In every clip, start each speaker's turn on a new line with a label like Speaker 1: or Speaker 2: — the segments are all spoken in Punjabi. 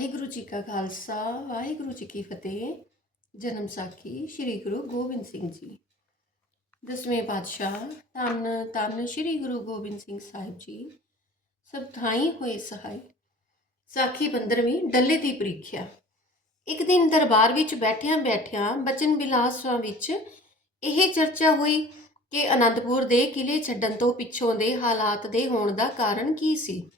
Speaker 1: ਵਾਹਿਗੁਰੂ ਜੀ ਕਾ ਖਾਲਸਾ, ਵਾਹਿਗੁਰੂ ਜੀ ਕੀ ਫਤਿਹ। ਜਨਮ ਸਾਖੀ ਸ੍ਰੀ ਗੁਰੂ ਗੋਬਿੰਦ ਸਿੰਘ ਜੀ। ਦਸਵੇਂ ਪਾਤਸ਼ਾਹ ਧੰਨ ਧੰਨ ਸ੍ਰੀ ਗੁਰੂ ਗੋਬਿੰਦ ਸਿੰਘ ਸਾਹਿਬ ਜੀ, ਸਭ ਥਾਈ ਹੋਏ ਸਹਾਈ। ਸਾਖੀ 15ਵੀਂ ਡੱਲੇ ਦੀ ਪ੍ਰੀਖਿਆ। ਇੱਕ ਦਿਨ ਦਰਬਾਰ ਵਿੱਚ ਬੈਠਿਆਂ ਬੈਠਿਆਂ ਬਚਨ ਬਿਲਾਸਾਂ ਵਿੱਚ ਇਹ ਚਰਚਾ ਹੋਈ ਕਿ ਅਨੰਦਪੁਰ ਦੇ ਕਿਲੇ ਛੱਡਣ ਤੋਂ ਪਿੱਛੋਂ ਦੇ ਹਾਲਾਤ ਦੇ ਹੋਣ ਦਾ ਕਾਰਨ ਕੀ ਸੀ।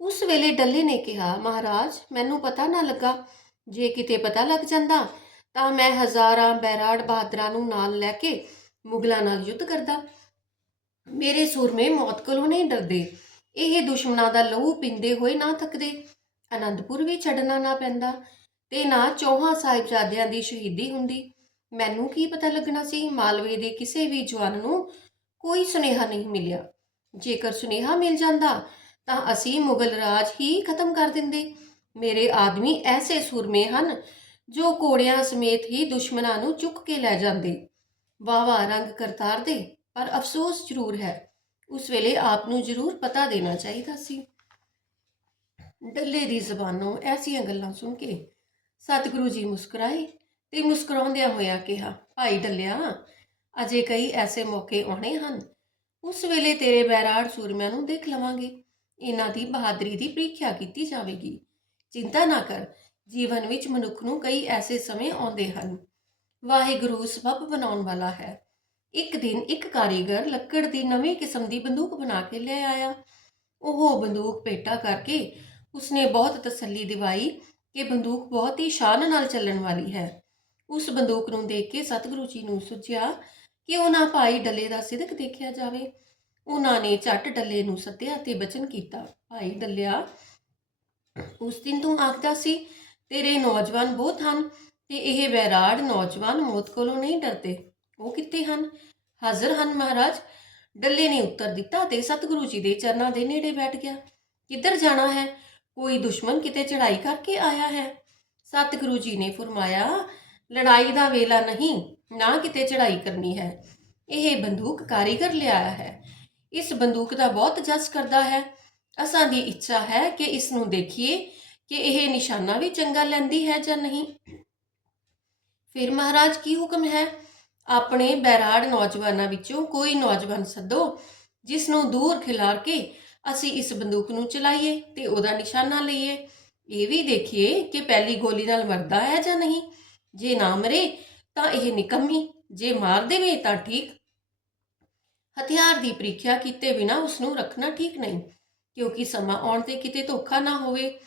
Speaker 1: ਉਸ ਵੇਲੇ ਡੱਲੇ ਨੇ ਕਿਹਾ, ਮਹਾਰਾਜ, ਮੈਨੂੰ ਪਤਾ ਨਾ ਲੱਗਾ। ਜੇ ਕਿਤੇ ਪਤਾ ਲੱਗ ਜਾਂਦਾ, ਤਾਂ ਮੈਂ ਹਜ਼ਾਰਾਂ ਬੈਰਾੜ ਬਹਾਦਰਾਂ ਨੂੰ ਨਾਲ ਲੈ ਕੇ ਮੁਗਲਾਂ ਨਾਲ ਯੁੱਧ ਕਰਦਾ। ਮੇਰੇ ਸੂਰਮੇ ਮੌਤ ਕੋਲੋਂ ਨਹੀਂ ਡਰਦੇ। ਇਹ ਦੁਸ਼ਮਣਾਂ ਦਾ ਲਹੂ ਪਿੰਦੇ ਹੋਏ ਨਾ ਥੱਕਦੇ। ਅਨੰਦਪੁਰ ਵੀ ਛੱਡਣਾ ਨਾ ਪੈਂਦਾ ਤੇ ਨਾ ਚੌਹਾਂ ਸਾਹਿਬਜ਼ਾਦਿਆਂ ਦੀ ਸ਼ਹੀਦੀ ਹੁੰਦੀ। ਮੈਨੂੰ ਕੀ ਪਤਾ ਲੱਗਣਾ ਸੀ, ਮਾਲਵੇ ਦੇ ਕਿਸੇ ਵੀ ਜਵਾਨ ਨੂੰ ਕੋਈ ਸੁਨੇਹਾ ਨਹੀਂ ਮਿਲਿਆ। ਜੇਕਰ ਸੁਨੇਹਾ ਮਿਲ ਜਾਂਦਾ ਤਾਂ ਅਸੀਂ ਮੁਗਲ ਰਾਜ ਹੀ ਖਤਮ ਕਰ ਦਿੰਦੇ। ਮੇਰੇ ਆਦਮੀ ਐਸੇ ਸੂਰਮੇ ਹਨ ਜੋ ਕੋੜਿਆਂ ਸਮੇਤ ਹੀ ਦੁਸ਼ਮਣਾਂ ਨੂੰ ਚੁੱਕ ਕੇ ਲੈ ਜਾਂਦੇ। ਵਾਵਾ ਰੰਗ ਕਰਤਾਰ ਦੇ, ਪਰ ਅਫਸੋਸ ਜ਼ਰੂਰ ਹੈ। ਉਸ ਵੇਲੇ ਆਪ ਨੂੰ ਜ਼ਰੂਰ ਪਤਾ ਦੇਣਾ ਚਾਹੀਦਾ ਸੀ। ਡੱਲੇ ਦੀ ਜ਼ਬਾਨੋਂ ਐਸੀਆਂ ਗੱਲਾਂ ਸੁਣ ਕੇ ਸਤਿਗੁਰੂ ਜੀ ਮੁਸਕਰਾਏ ਤੇ ਮੁਸਕਰਾਉਂਦਿਆਂ ਹੋਇਆ ਕਿਹਾ, ਭਾਈ ਡੱਲਿਆ, ਅਜੇ ਕਈ ਐਸੇ ਮੌਕੇ ਆਉਣੇ ਹਨ। ਉਸ ਵੇਲੇ ਤੇਰੇ ਬੈਰਾੜ ਸੂਰਮਿਆਂ ਨੂੰ ਦੇਖ ਲਵਾਂਗੇ। ਇਹਨਾਂ ਦੀ ਬਹਾਦਰੀ ਦੀ ਪ੍ਰੀਖਿਆ ਕੀਤੀ ਜਾਵੇਗੀ। ਚਿੰਤਾ ਨਾ ਕਰ, ਜੀਵਨ ਵਿੱਚ ਮਨੁੱਖ ਨੂੰ ਕਈ ਐਸੇ ਸਮੇਂ ਆਉਂਦੇ ਹਨ। ਵਾਹਿਗੁਰੂ ਸਬਬ ਬਣਾਉਣ ਵਾਲਾ ਹੈ। ਇੱਕ ਦਿਨ ਇੱਕ ਕਾਰੀਗਰ ਲੱਕੜ ਦੀ ਨਵੀਂ ਕਿਸਮ ਦੀ ਬੰਦੂਕ ਬਣਾ ਕੇ ਲੈ ਆਇਆ। ਉਹ ਬੰਦੂਕ ਪੇਟਾ ਕਰਕੇ ਉਸਨੇ ਬਹੁਤ ਤਸੱਲੀ ਦਿਵਾਈ ਕਿ ਬੰਦੂਕ ਬਹੁਤ ਹੀ ਸ਼ਾਨ ਨਾਲ ਚੱਲਣ ਵਾਲੀ ਹੈ। ਉਸ ਬੰਦੂਕ ਨੂੰ ਦੇਖ ਕੇ ਸਤਿਗੁਰੂ ਜੀ ਨੂੰ ਸੁਝਿਆ ਕਿ ਉਹਨਾਂ ਭਾਈ ਡੱਲੇ ਦਾ ਸਿਦਕ ਦੇਖਿਆ ਜਾਵੇ। ਉਹਨਾਂ ਨੇ ਝੱਟ ਡੱਲੇ ਨੂੰ ਸੱਦਿਆ ਤੇ ਬਚਨ ਕੀਤਾ, ਭਾਈ ਡੱਲਿਆ, ਉਸ ਦਿਨ ਤੂੰ ਆਖਦਾ ਸੀ, ਤੇਰੇ ਨੌਜਵਾਨ ਬਹੁਤ ਹਨ ਤੇ ਇਹ ਬੈਰਾੜ ਨੌਜਵਾਨ ਮੌਤ ਕੋਲੋਂ ਨਹੀਂ ਡਰਦੇ। ਉਹ ਕਿੱਥੇ ਹਨ? ਹਾਜ਼ਰ ਹਨ ਮਹਾਰਾਜ। ਡੱਲੇ ਨੇ ਉੱਤਰ ਦਿੱਤਾ ਤੇ ਸਤਿਗੁਰੂ ਜੀ ਦੇ ਚਰਨਾਂ ਦੇ ਨੇੜੇ ਬੈਠ ਗਿਆ। ਕਿੱਧਰ ਜਾਣਾ ਹੈ? ਕੋਈ ਦੁਸ਼ਮਣ ਕਿਤੇ ਚੜਾਈ ਕਰਕੇ ਆਇਆ ਹੈ? ਸਤਿਗੁਰੂ ਜੀ ਨੇ ਫਰਮਾਇਆ, ਲੜਾਈ ਦਾ ਵੇਲਾ ਨਹੀਂ, ਨਾ ਕਿਤੇ ਚੜਾਈ ਕਰਨੀ ਹੈ। ਇਹ ਬੰਦੂਕ ਕਾਰੀਗਰ ਲਿਆਇਆ ਹੈ। ਇਸ ਬੰਦੂਕ ਦਾ ਬਹੁਤ ਜਸ ਕਰਦਾ ਹੈ। ਅਸਾਂ ਦੀ ਇੱਛਾ ਹੈ ਕਿ ਇਸ ਨੂੰ ਦੇਖੀਏ ਕਿ ਇਹ ਨਿਸ਼ਾਨਾ ਵੀ ਚੰਗਾ ਲੈਂਦੀ ਹੈ ਜਾਂ ਨਹੀਂ। ਫਿਰ ਮਹਾਰਾਜ ਕੀ ਹੁਕਮ ਹੈ? ਆਪਣੇ ਬੈਰਾੜ ਨੌਜਵਾਨਾਂ ਵਿੱਚੋਂ ਕੋਈ ਨੌਜਵਾਨ ਸੱਦੋ, ਜਿਸ ਨੂੰ ਦੂਰ ਖਿਲਾਰ ਕੇ ਅਸੀਂ ਇਸ ਬੰਦੂਕ ਨੂੰ ਚਲਾਈਏ ਤੇ ਉਹਦਾ ਨਿਸ਼ਾਨਾ ਲਈਏ। ਇਹ ਵੀ ਦੇਖੀਏ ਕਿ ਪਹਿਲੀ ਗੋਲੀ ਨਾਲ ਮਰਦਾ ਹੈ ਜਾਂ ਨਹੀਂ। ਜੇ ਨਾ ਮਰੇ ਤਾਂ ਇਹ ਨਿਕੰਮੀ, ਜੇ ਮਾਰ ਦੇਵੇ ਤਾਂ ਠੀਕ। ਹਥਿਆਰ ਦੀ ਪ੍ਰੀਖਿਆ ਕੀਤੇ ਬਿਨਾ ਉਸ ਨੂੰ ਰੱਖਣਾ ਠੀਕ ਨਹੀਂ, ਕਿਉਂਕਿ ਸਮਾਂ ਆਉਣ ਤੇ ਕਿਤੇ ਧੋਖਾ ਨਾ ਹੋਵੇ।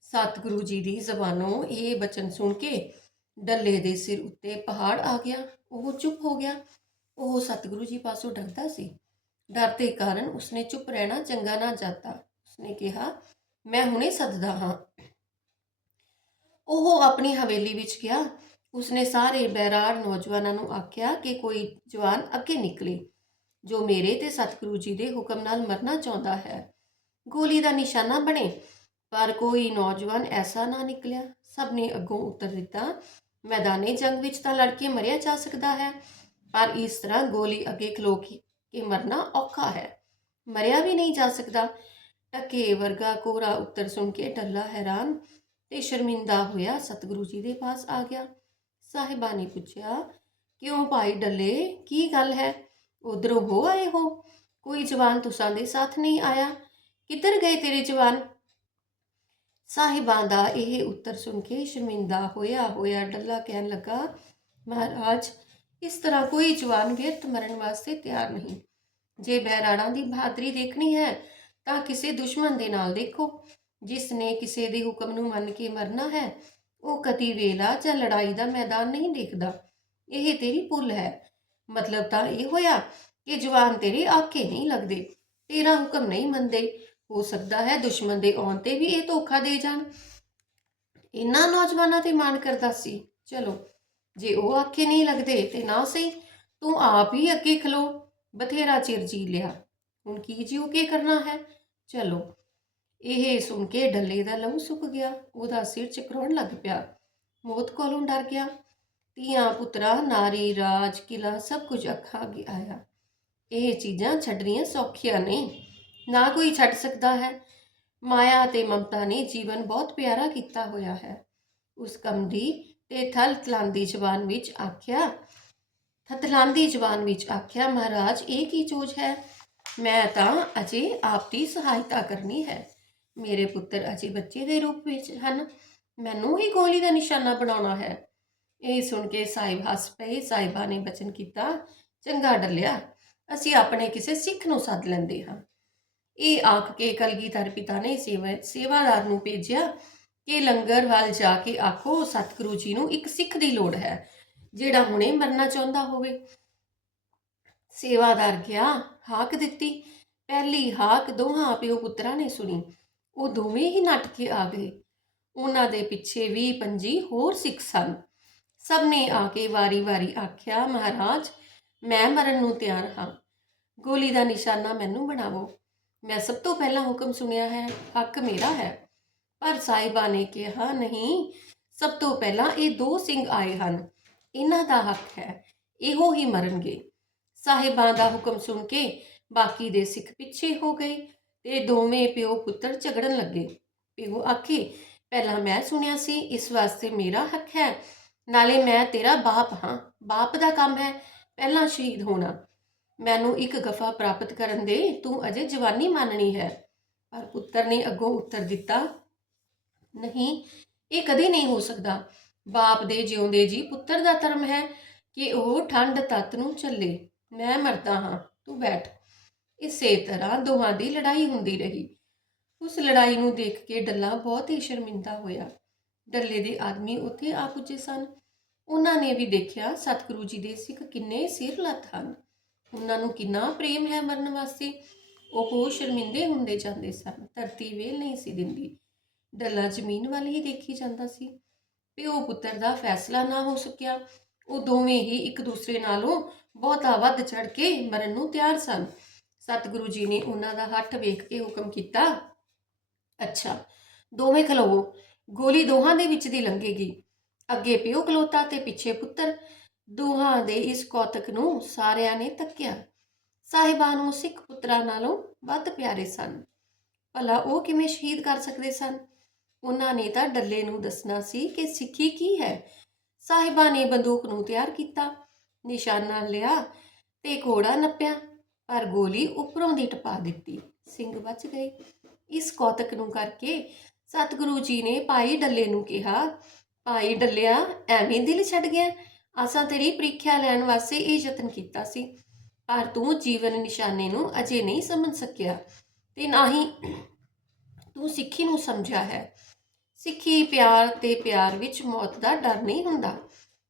Speaker 1: ਸਤਿਗੁਰੂ ਜੀ ਦੀ ਜ਼ਬਾਨੋਂ ਇਹ ਬਚਨ ਸੁਣ ਕੇ ਡੱਲੇ ਦੇ ਸਿਰ ਉੱਤੇ ਪਹਾੜ ਆ ਗਿਆ, ਉਹ ਚੁੱਪ ਹੋ ਗਿਆ। ਉਹ ਸਤਿਗੁਰੂ ਜੀ ਪਾਸੋਂ ਡਰਦਾ ਸੀ। ਡਰ ਦੇ ਕਾਰਨ ਉਸਨੇ ਚੁੱਪ ਰਹਿਣਾ ਚੰਗਾ ਨਾ ਜਾਤਾ। ਉਸਨੇ ਕਿਹਾ, ਮੈਂ ਹੁਣੇ ਸੱਦਦਾ ਹਾਂ। ਉਹ ਆਪਣੀ ਹਵੇਲੀ ਵਿੱਚ ਗਿਆ। ਉਸਨੇ ਸਾਰੇ ਬੈਰਾੜ ਨੌਜਵਾਨਾਂ ਨੂੰ ਆਖਿਆ ਕਿ ਕੋਈ ਜਵਾਨ ਅੱਗੇ ਨਿਕਲੇ। ਜੋ ਮੇਰੇ ਤੇ ਸਤਿਗੁਰੂ ਜੀ ਦੇ ਹੁਕਮ ਨਾਲ ਮਰਨਾ ਚਾਹੁੰਦਾ ਹੈ। ਗੋਲੀ ਦਾ ਨਿਸ਼ਾਨਾ ਬਣੇ, ਪਰ ਕੋਈ ਨੌਜਵਾਨ ਐਸਾ ਨਾ ਨਿਕਲਿਆ। ਸਭ ਨੇ ਅੱਗੋਂ ਉੱਤਰ ਦਿੱਤਾ, ਮੈਦਾਨੇ ਜੰਗ ਵਿੱਚ ਤਾਂ ਲੜਕੇ ਮਰਿਆ ਜਾ ਸਕਦਾ ਹੈ, ਪਰ ਇਸ ਤਰ੍ਹਾਂ ਗੋਲੀ ਅੱਗੇ ਖਲੋ ਕੇ ਮਰਨਾ ਔਖਾ ਹੈ। ਮਰਿਆ ਵੀ ਨਹੀਂ ਜਾ ਸਕਦਾ। ਟਕੇ ਵਰਗਾ ਕੋਰਾ ਉੱਤਰ ਸੁਣ ਕੇ ਡੱਲਾ ਹੈਰਾਨ ਤੇ ਸ਼ਰਮਿੰਦਾ ਹੋਇਆ ਸਤਿਗੁਰੂ ਜੀ ਦੇ ਪਾਸ ਆ ਗਿਆ। ਸਾਹਿਬਾ ਨੇ ਪੁੱਛਿਆ, ਕਿਉਂ ਭਾਈ ਡੱਲੇ ਕੀ ਗੱਲ ਹੈ? ਉਧਰੋਂ ਹੋ ਆਏ ਹੋ? ਕੋਈ ਜਵਾਨ ਤੁਸਾਂ ਦੇ ਸਾਥ ਨਹੀਂ ਆਇਆ? ਕਿੱਧਰ ਗਏ ਤੇਰੇ ਜਵਾਨ? ਸਾਹਿਬਾਂ ਦਾ ਇਹ ਉੱਤਰ ਸੁਣ ਕੇ ਸ਼ਰਮਿੰਦਾ ਹੋਇਆ ਹੋਇਆ ਡੱਲਾ ਕਹਿਣ ਲੱਗਾ, ਮਹਾਰਾਜ, ਇਸ ਤਰ੍ਹਾਂ ਕੋਈ ਜਵਾਨ ਵਿਅਰਥ ਮਰਨ ਵਾਸਤੇ ਤਿਆਰ ਨਹੀਂ। ਜੇ ਬਹਿਰਾਣਾ ਦੀ ਬਹਾਦਰੀ ਦੇਖਣੀ ਹੈ, ਤਾਂ ਕਿਸੇ ਦੁਸ਼ਮਣ ਦੇ ਨਾਲ ਦੇਖੋ। ਜਿਸ ਨੇ ਕਿਸੇ ਦੇ ਹੁਕਮ ਨੂੰ ਮੰਨ ਕੇ ਮਰਨਾ ਹੈ, ਉਹ ਕਦੀ ਵੇਲਾ ਜਾਂ ਲੜਾਈ ਦਾ ਮੈਦਾਨ ਨਹੀਂ ਦੇਖਦਾ। ਇਹ ਤੇਰੀ ਭੁੱਲ ਹੈ। ਮਤਲਬ ਤਾਂ ਇਹ ਹੋਇਆ ਕਿ ਜਵਾਨ ਤੇਰੇ ਆਖੇ ਨਹੀਂ ਲੱਗਦੇ, ਤੇਰਾ ਹੁਕਮ ਨਹੀਂ ਮੰਨਦੇ। ਹੋ ਸਕਦਾ ਹੈ ਦੁਸ਼ਮਣ ਦੇ ਆਉਣ ਤੇ ਵੀ ਇਹ ਧੋਖਾ ਦੇ ਜਾਣ। ਇਨ੍ਹਾਂ ਨੌਜਵਾਨਾਂ ਤੇ ਮਾਣ ਕਰਦਾ ਸੀ। ਚਲੋ, ਜੇ ਉਹ ਆਖੇ ਨਹੀਂ ਲੱਗਦੇ ਤੇ ਨਾ ਸਹੀ, ਤੂੰ ਆਪ ਹੀ ਅੱਗੇ ਖਲੋ, ਬਥੇਰਾ ਚਿਰ ਜੀ ਲਿਆ। ਹੁਣ ਕੀ ਜੀਉ ਕੇ ਕਰਨਾ ਹੈ? ਚਲੋ, ਇਹ ਸੁਣ ਕੇ ਡੱਲੇ ਦਾ ਲਹੂ ਸੁੱਕ ਗਿਆ, ਉਹਦਾ ਸਿਰ ਚਕਰਾਉਣ ਲੱਗ ਪਿਆ। ਮੌਤ ਕੋਲੋਂ ਡਰ ਗਿਆ। ਧੀਆਂ ਪੁੱਤਰਾ, ਨਾਰੀ, ਰਾਜ ਕਿਲਾ ਸਭ ਕੁਝ ਅੱਖਾਂ ਅੱਗੇ ਆਇਆ। ਇਹ ਚੀਜ਼ਾਂ ਛੱਡਣੀਆਂ ਸੌਖੀਆਂ ਨਹੀਂ ਨਾ ਕੋਈ ਛੱਡ ਸਕਦਾ ਹੈ। ਮਾਇਆ ਤੇ ਮਮਤਾ ਨੇ ਜੀਵਨ ਬਹੁਤ ਪਿਆਰਾ ਕੀਤਾ ਹੋਇਆ ਹੈ। ਉਸ ਕਮਦੀ ਤੇ ਥਲ ਤਲਾਂਦੀ ਜ਼ਬਾਨ ਵਿੱਚ ਆਖਿਆ ਥਤਲਾਂਦੀ ਜ਼ਬਾਨ ਵਿੱਚ ਆਖਿਆ, ਮਹਾਰਾਜ, ਇਹ ਕੀ ਚੋਜ ਹੈ? ਮੈਂ ਤਾਂ ਅਜੇ ਆਪ ਦੀ ਸਹਾਇਤਾ ਕਰਨੀ ਹੈ। ਮੇਰੇ ਪੁੱਤਰ ਅਜੇ ਬੱਚੇ ਦੇ ਰੂਪ ਵਿੱਚ ਹਨ। ਮੈਨੂੰ ਹੀ ਗੋਲੀ ਦਾ ਨਿਸ਼ਾਨਾ ਬਣਾਉਣਾ ਹੈ। ਇਹ ਸੁਣ ਕੇ ਸਾਹਿਬ ਹੱਸ ਪਏ। ਸਾਹਿਬਾ ਨੇ ਬਚਨ ਕੀਤਾ, ਚੰਗਾ ਡੱਲਿਆ, ਅਸੀਂ ਆਪਣੇ ਕਿਸੇ ਸਿੱਖ ਨੂੰ ਸੱਦ ਲੈਂਦੇ ਹਾਂ। ਇਹ ਆਖ ਕੇ ਕਲਗੀਧਰ ਪਿਤਾ ਨੇ ਸੇਵਾ, ਸੇਵਾਦਾਰ ਨੂੰ ਭੇਜਿਆ ਕਿ ਲੰਗਰ ਵੱਲ ਜਾ ਕੇ ਆਖੋ, ਸਤਿਗੁਰੂ ਜੀ ਨੂੰ ਇੱਕ ਸਿੱਖ ਦੀ ਲੋੜ ਹੈ, ਜਿਹੜਾ ਹੁਣੇ ਮਰਨਾ ਚਾਹੁੰਦਾ ਹੋਵੇ। ਸੇਵਾਦਾਰ ਗਿਆ, ਹਾਕ ਦਿੱਤੀ। ਪਹਿਲੀ ਹਾਕ ਦੋਹਾਂ ਪਿਓ ਪੁੱਤਰਾਂ ਨੇ ਸੁਣੀ। ਉਹ ਦੋਵੇਂ ਹੀ ਨੱਟ ਕੇ ਆ ਗਏ। ਉਹਨਾਂ ਦੇ ਪਿੱਛੇ ਵੀ ਪੰਜੀ ਹੋਰ ਸਿੱਖ ਸਨ। ਸਭ ਨੇ ਆ ਕੇ ਵਾਰੀ-ਵਾਰੀ ਆਖਿਆ, ਮਹਾਰਾਜ, ਮੈਂ ਮਰਨ ਨੂੰ ਤਿਆਰ ਹਾਂ। ਗੋਲੀ ਦਾ ਨਿਸ਼ਾਨਾ ਮੈਨੂੰ ਬਣਾਵੋ। ਮੈਂ ਸਭ ਤੋਂ ਪਹਿਲਾਂ ਹੁਕਮ ਸੁਣਿਆ ਹੈ, ਹੱਕ ਮੇਰਾ ਹੈ। ਪਰ ਸਾਹਿਬਾ ਨੇ ਕਿਹਾ, ਨਹੀਂ, ਸਭ ਤੋਂ ਪਹਿਲਾਂ ਇਹ ਦੋ ਸਿੰਘ ਆਏ ਹਨ। ਇਹਨਾਂ ਦਾ ਹੱਕ ਹੈ, ਇਹੋ ਹੀ ਮਰਨਗੇ। ਸਾਹਿਬਾਂ ਦਾ ਹੁਕਮ ਸੁਣ ਕੇ ਬਾਕੀ ਦੇ ਸਿੱਖ ਪਿੱਛੇ ਹੋ ਗਏ ਤੇ ਦੋਵੇਂ ਪਿਓ ਪੁੱਤਰ ਝਗੜਨ ਲੱਗੇ। ਪਿਓ ਆਖੇ, ਪਹਿਲਾਂ ਮੈਂ ਸੁਣਿਆ ਸੀ, ਇਸ ਵਾਸਤੇ ਮੇਰਾ ਹੱਕ ਹੈ ਨਾਲੇ ਮੈਂ ਤੇਰਾ ਬਾਪ ਹਾਂ। ਬਾਪ ਦਾ ਕੰਮ ਹੈ ਪਹਿਲਾਂ ਸ਼ਹੀਦ ਹੋਣਾ। ਮੈਨੂੰ ਇੱਕ ਗਫਾ ਪ੍ਰਾਪਤ ਕਰਨ ਦੇ। ਤੂੰ ਅਜੇ ਜਵਾਨੀ ਮੰਨਣੀ ਹੈ। ਪਰ ਪੁੱਤਰ ਨੇ ਅੱਗੋਂ ਉੱਤਰ ਦਿੱਤਾ, ਨਹੀਂ, ਇਹ ਕਦੇ ਨਹੀਂ ਹੋ ਸਕਦਾ। ਬਾਪ ਦੇ ਜਿਉਂਦੇ ਜੀ ਪੁੱਤਰ ਦਾ ਧਰਮ ਹੈ ਕਿ ਉਹ ਠੰਡ ਤੱਤ ਨੂੰ ਚੱਲੇ ਮੈਂ ਮਰਦਾ ਹਾਂ। ਤੂੰ ਬੈਠ। ਇਸੇ ਤਰ੍ਹਾਂ ਦੋਹਾਂ ਦੀ ਲੜਾਈ ਹੁੰਦੀ ਰਹੀ। ਉਸ ਲੜਾਈ ਨੂੰ ਦੇਖ ਕੇ ਡੱਲਾ ਬਹੁਤ ਹੀ ਸ਼ਰਮਿੰਦਾ ਹੋਇਆ। ਡੱਲੇ ਦੇ ਆਦਮੀ ਉੱਥੇ ਆ ਪੁੱਜੇ ਸਨ। ਉਹਨਾਂ ਨੇ ਵੀ ਦੇਖਿਆ ਸਤਿਗੁਰੂ ਜੀ ਦੇ ਸਿੱਖ ਕਿੰਨੇ ਸਿਰ ਲੱਤ ਹਨ। ਉਹਨਾਂ ਨੂੰ ਕਿੰਨਾ ਪ੍ਰੇਮ ਹੈ ਮਰਨ ਵਾਸਤੇ। ਉਹ ਸ਼ਰਮਿੰਦੇ ਹੁੰਦੇ ਜਾਂਦੇ ਸਨ, ਧਰਤੀ ਵੇਲ ਨਹੀਂ ਸੀ ਦਿੰਦੀ। ਡੱਲਾ ਜ਼ਮੀਨ ਵੱਲ ਹੀ ਦੇਖੀ ਜਾਂਦਾ ਸੀ। ਪਿਓ ਪੁੱਤਰ ਦਾ ਫੈਸਲਾ ਨਾ ਹੋ ਸਕਿਆ। ਉਹ ਦੋਵੇਂ ਹੀ ਇੱਕ ਦੂਸਰੇ ਨਾਲੋਂ ਬਹੁਤਾ ਵੱਧ ਚੜ ਕੇ ਮਰਨ ਨੂੰ ਤਿਆਰ ਸਨ। ਸਤਿਗੁਰੂ ਜੀ ਨੇ ਉਹਨਾਂ ਦਾ ਹੱਥ ਵੇਖ ਕੇ ਹੁਕਮ ਕੀਤਾ, ਅੱਛਾ, ਦੋਵੇਂ ਖਲੋਵੋ। ਗੋਲੀ ਦੋਹਾਂ ਦੇ ਵਿੱਚ ਦੀ ਲੰਘੇਗੀ। ਅੱਗੇ ਪਿਓ ਖਲੋਤਾ ਤੇ ਪਿੱਛੇ ਪੁੱਤਰ ਦੋਹਾਂ ਦੇ ਇਸ ਕੌਤਕ ਨੂੰ ਸਾਰਿਆਂ ਨੇ ਤੱਕਿਆ ਸਾਹਿਬਾਂ ਨੂੰ ਸਿੱਖ ਪੁੱਤਰਾਂ ਨਾਲੋਂ ਵੱਧ ਪਿਆਰੇ ਸਨ। ਭਲਾ ਉਹ ਕਿਵੇਂ ਸ਼ਹੀਦ ਕਰ ਸਕਦੇ ਸਨ? ਉਹਨਾਂ ਨੇ ਤਾਂ ਡੱਲੇ ਨੂੰ ਦੱਸਣਾ ਸੀ ਕਿ ਸਿੱਖੀ ਕੀ ਹੈ। ਸਾਹਿਬਾਂ ਨੇ ਬੰਦੂਕ ਨੂੰ ਤਿਆਰ ਕੀਤਾ, ਨਿਸ਼ਾਨਾ ਲਿਆ ਤੇ ਘੋੜਾ ਨੱਪਿਆ, ਪਰ ਗੋਲੀ ਉੱਪਰੋਂ ਦੀ ਟਪਾ ਦਿੱਤੀ। ਸਿੰਘ ਬਚ ਗਏ। ਇਸ ਕੌਤਕ ਨੂੰ ਕਰਕੇ ਸਤਿਗੁਰੂ ਜੀ ਨੇ ਭਾਈ ਡੱਲੇ ਨੂੰ ਕਿਹਾ, ਭਾਈ ਡੱਲਿਆ, ਐਵੇਂ ਦਿਲ ਛੱਡ ਗਿਆ। ਅਸਾਂ ਤੇਰੀ ਪ੍ਰੀਖਿਆ ਲੈਣ ਵਾਸਤੇ ਇਹ ਯਤਨ ਕੀਤਾ ਸੀ। ਪਰ ਤੂੰ ਜੀਵਨ ਨਿਸ਼ਾਨੇ ਨੂੰ ਅਜੇ ਨਹੀਂ ਸਮਝ ਸਕਿਆ ਤੇ ਨਾ ਹੀ ਤੂੰ ਸਿੱਖੀ ਨੂੰ ਸਮਝਿਆ ਹੈ। ਸਿੱਖੀ ਪਿਆਰ ਤੇ ਪਿਆਰ ਵਿੱਚ ਮੌਤ ਦਾ ਡਰ ਨਹੀਂ ਹੁੰਦਾ।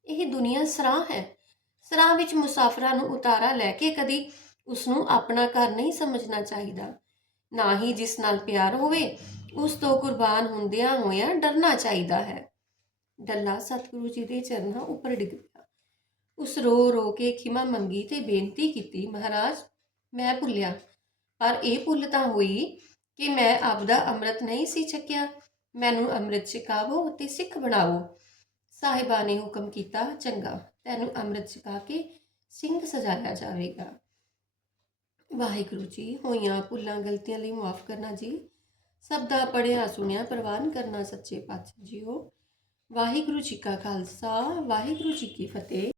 Speaker 1: ਇਹ ਦੁਨੀਆ ਸਰਾਂ ਹੈ। ਸਰਾਂ ਵਿੱਚ ਮੁਸਾਫਰਾਂ ਨੂੰ ਉਤਾਰਾ ਲੈ ਕੇ ਕਦੀ ਉਸ ਨੂੰ ਆਪਣਾ ਘਰ ਨਹੀਂ ਸਮਝਣਾ ਚਾਹੀਦਾ। ਨਾ ਹੀ ਜਿਸ ਨਾਲ ਪਿਆਰ ਹੋਵੇ ਉਸ ਤੋਂ ਕੁਰਬਾਨ ਹੁੰਦਿਆਂ ਹੋਇਆਂ ਡਰਨਾ ਚਾਹੀਦਾ ਹੈ। ਡੱਲਾ ਸਤਿਗੁਰੂ ਜੀ ਦੇ ਚਰਨਾਂ ਉੱਪਰ ਡਿੱਗ ਪਿਆ। ਉਸ ਰੋ ਰੋ ਕੇ ਖਿਮਾ ਮੰਗੀ ਤੇ ਬੇਨਤੀ ਕੀਤੀ, ਮਹਾਰਾਜ, ਮੈਂ ਭੁੱਲਿਆ। ਪਰ ਇਹ ਭੁੱਲ ਤਾਂ ਹੋਈ ਕਿ ਮੈਂ ਆਪਦਾ ਅੰਮ੍ਰਿਤ ਨਹੀਂ ਸੀ ਛਕਿਆ। ਮੈਨੂੰ ਅੰਮ੍ਰਿਤ ਛਕਾਵੋ ਤੇ ਸਿੱਖ ਬਣਾਵੋ ਸਾਹਿਬਾ ਨੇ ਹੁਕਮ ਕੀਤਾ, ਚੰਗਾ, ਤੈਨੂੰ ਅੰਮ੍ਰਿਤ ਛਕਾ ਕੇ ਸਿੰਘ ਸਜਾਇਆ ਜਾਵੇਗਾ। ਵਾਹਿਗੁਰੂ ਜੀ, ਹੋਈਆਂ ਭੁੱਲਾਂ, ਗਲਤੀਆਂ ਲਈ ਮਾਫ ਕਰਨਾ ਜੀ। ਸਭ ਦਾ ਪੜਿਆ ਸੁਣਿਆ, ਪ੍ਰਵਾਨ ਕਰਨਾ ਸੱਚੇ ਪਾਤਸ਼ਾਹ ਜੀਓ। ਵਾਹਿਗੁਰੂ ਜੀ ਕਾ ਖਾਲਸਾ, ਵਾਹਿਗੁਰੂ ਜੀ ਕੀ ਫਤਿਹ।